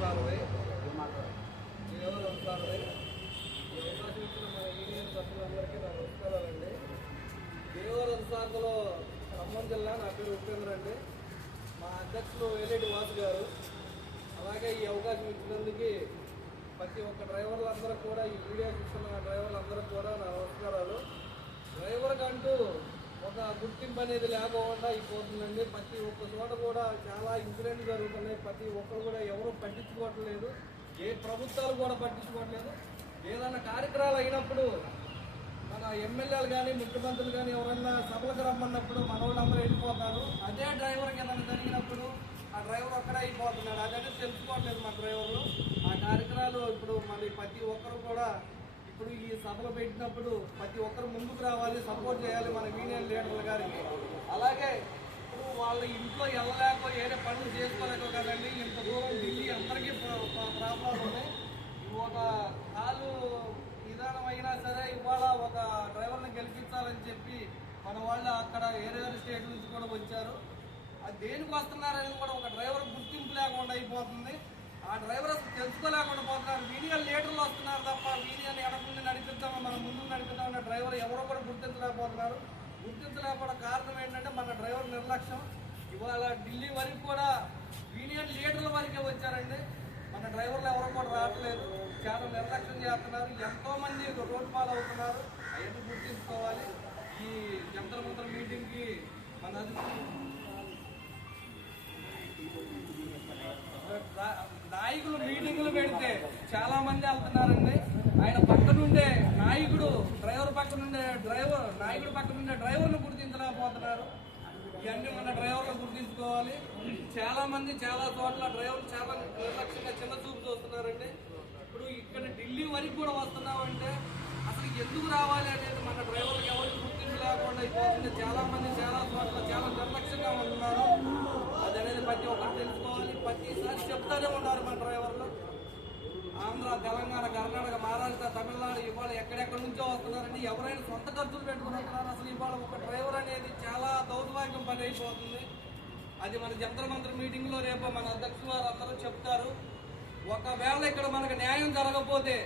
సార్ది ఈ అవకాశం ఇచ్చిన మన యూనియన్ సభ్యులందరికీ నా నమస్కారాలండి. దేవరం సార్లో ఖమ్మం జిల్లా, నా పేరు ఉపేంద్ర అండి. మా అధ్యక్షులు వేలేటి వాసు గారు. అలాగే ఈ అవకాశం ఇచ్చినందుకు ప్రతి ఒక్క డ్రైవర్లందరూ కూడా, ఈ వీడియో చూస్తున్న డ్రైవర్లందరూ కూడా నా నమస్కారాలు. డ్రైవర్కి అంటూ ఒక గుర్తింపు అనేది లేకుండా అయిపోతుందండి. ప్రతి ఒక్క చోట కూడా చాలా ఇన్సిడెంట్ జరుగుతున్నాయి. ప్రతి ఒక్కరు కూడా ఎవరు పట్టించుకోవట్లేదు, ఏ ప్రభుత్వాలు కూడా పట్టించుకోవట్లేదు. ఏదైనా కార్యక్రమాలు అయినప్పుడు మన ఎమ్మెల్యేలు కానీ ముఖ్యమంత్రులు కానీ ఎవరన్నా సభలకు రమ్మన్నప్పుడు మన వాళ్ళందరూ వెళ్ళిపోతారు. అదే డ్రైవర్కి ఏదైనా జరిగినప్పుడు ఆ డ్రైవర్ ఒక్కడే అయిపోతున్నాడు. అదైతే తెలుసుకోవట్లేదు మా డ్రైవర్లు. ఆ కార్యక్రమాలు ఇప్పుడు మళ్ళీ ప్రతి ఒక్కరు కూడా ఇప్పుడు ఈ సభలు పెట్టినప్పుడు ప్రతి ఒక్కరు ముందుకు రావాలి, సపోర్ట్ చేయాలి మన యూనియన్ లీడర్ల గారికి. అలాగే ఇప్పుడు వాళ్ళ ఇంట్లో వెళ్ళలేక ఏదో పనులు చేసుకోలేక కదండి ఇంత దూరం ఢిల్లీ అందరికీ ప్రాబ్లం ఉన్నాయి. ఒక కాలు విధానం అయినా సరే ఇవాళ ఒక డ్రైవర్ని గెలిపించాలని చెప్పి మన వాళ్ళు అక్కడ వేరే స్టేట్ నుంచి కూడా వచ్చారు. అది దేనికి వస్తున్నారనేది కూడా ఒక డ్రైవర్ గుర్తింపు లేకుండా అయిపోతుంది. ఆ డ్రైవర్ అసలు తెలుసుకోలేకుండా పోతున్నారు. యూనియన్ లీడర్లు వస్తున్నారు తప్ప యూనియన్ ఎడకుండి నడిపిద్దామా, మనం ముందుకు నడిపిద్దామన్న డ్రైవర్ ఎవరో కూడా గుర్తించలేకపోతున్నారు. గుర్తించలేకపోవడం కారణం ఏంటంటే మన డ్రైవర్ నిర్లక్ష్యం. ఇవాళ ఢిల్లీ వరకు కూడా యూనియన్ లీడర్ల వరకే వచ్చారండి. మన డ్రైవర్లు ఎవరు కూడా రావట్లేదు, చాలా నిర్లక్ష్యం చేస్తున్నారు. ఎంతో మంది రోడ్ పాలు అవుతున్నారు. అవన్నీ గుర్తించుకోవాలి. ఈ జంతర్ మంతర్ మీటింగ్కి మన నాయకులు మీటింగులు పెడితే చాలా మంది వెళ్తున్నారండి. ఆయన పక్కనుండే నాయకుడు డ్రైవర్ పక్కనుండే నాయకుడు పక్కనుండే డ్రైవర్ను గుర్తించలేకపోతున్నారు. ఇవన్నీ మన డ్రైవర్లు గుర్తించుకోవాలి. చాలా మంది చాలా చోట్ల డ్రైవర్లు చాలా నిర్లక్ష్యంగా చిన్న చూపు చూస్తున్నారండి. ఇప్పుడు ఇక్కడ ఢిల్లీ వరకు కూడా వస్తున్నామంటే అసలు ఎందుకు రావాలి అనేది మన డ్రైవర్లకు ఎవరికి గుర్తింపు లేకుండా అయిపోతుంది. చాలా మంది చాలా చోట్ల చాలా నిర్లక్ష్యంగా ఉంటున్నారు. అది అనేది ప్రతి ఒక్కరు తెలుసుకోవాలి. ప్రతిసారి చెప్తానే ఉన్నారు మన డ్రైవర్లు. ఆంధ్ర, తెలంగాణ, కర్ణాటక, మహారాష్ట్ర, తమిళనాడు ఇవాళ ఎక్కడెక్కడి నుంచో వస్తున్నారండి. ఎవరైనా సొంత ఖర్చులు పెట్టుకుని వస్తున్నారు. అసలు ఇవాళ ఒక డ్రైవర్ అనేది చాలా దౌర్భాగ్యం పని అయిపోతుంది. అది మన జంతర్ మంతర్ మీటింగ్లో రేపు మన అధ్యక్షులు వారు అందరూ చెప్తారు. ఒకవేళ ఇక్కడ మనకు న్యాయం జరగకపోతే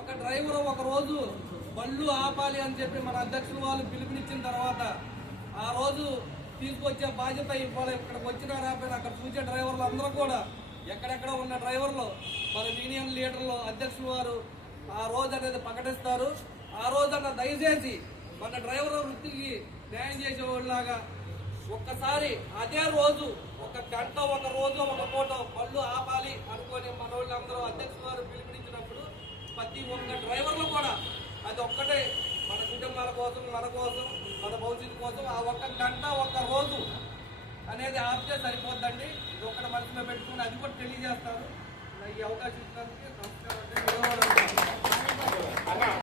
ఒక డ్రైవర్ ఒక రోజు బళ్ళు ఆపాలి అని చెప్పి మన అధ్యక్షులు వాళ్ళు పిలుపునిచ్చిన తర్వాత ఆ రోజు తీసుకొచ్చే బాధ్యత ఇవాళ ఇక్కడికి వచ్చినా రాకపోయినా అక్కడ చూసే డ్రైవర్లు అందరూ కూడా ఎక్కడెక్కడ ఉన్న డ్రైవర్లు మన యూనియన్ లీడర్లు అధ్యక్షులు వారు ఆ రోజు అనేది ప్రకటిస్తారు. ఆ రోజన్న దయచేసి మన డ్రైవర్ వృత్తికి న్యాయం చేసేవాళ్ళలాగా ఒక్కసారి అదే రోజు ఒక గంట, ఒక రోజు, ఒక పూట బళ్ళు ఆపాలి అనుకొని మన వాళ్ళందరూ అధ్యక్షులు వారు పిలుపునిచ్చినప్పుడు ప్రతి ఒక్క డ్రైవర్లు కూడా అది ఒక్కటే మన కుటుంబాల కోసం, మన కోసం, మన భవిష్యత్తు కోసం ఆ ఒక్క గంట, ఒక్క రోజు అనేది ఆపితే సరిపోద్దండి. ఇది ఒక్కటి మనసులో పెట్టుకుని అది కూడా తెలియజేస్తారు. ఈ అవకాశం ఇచ్చినందుకు నమస్కారం.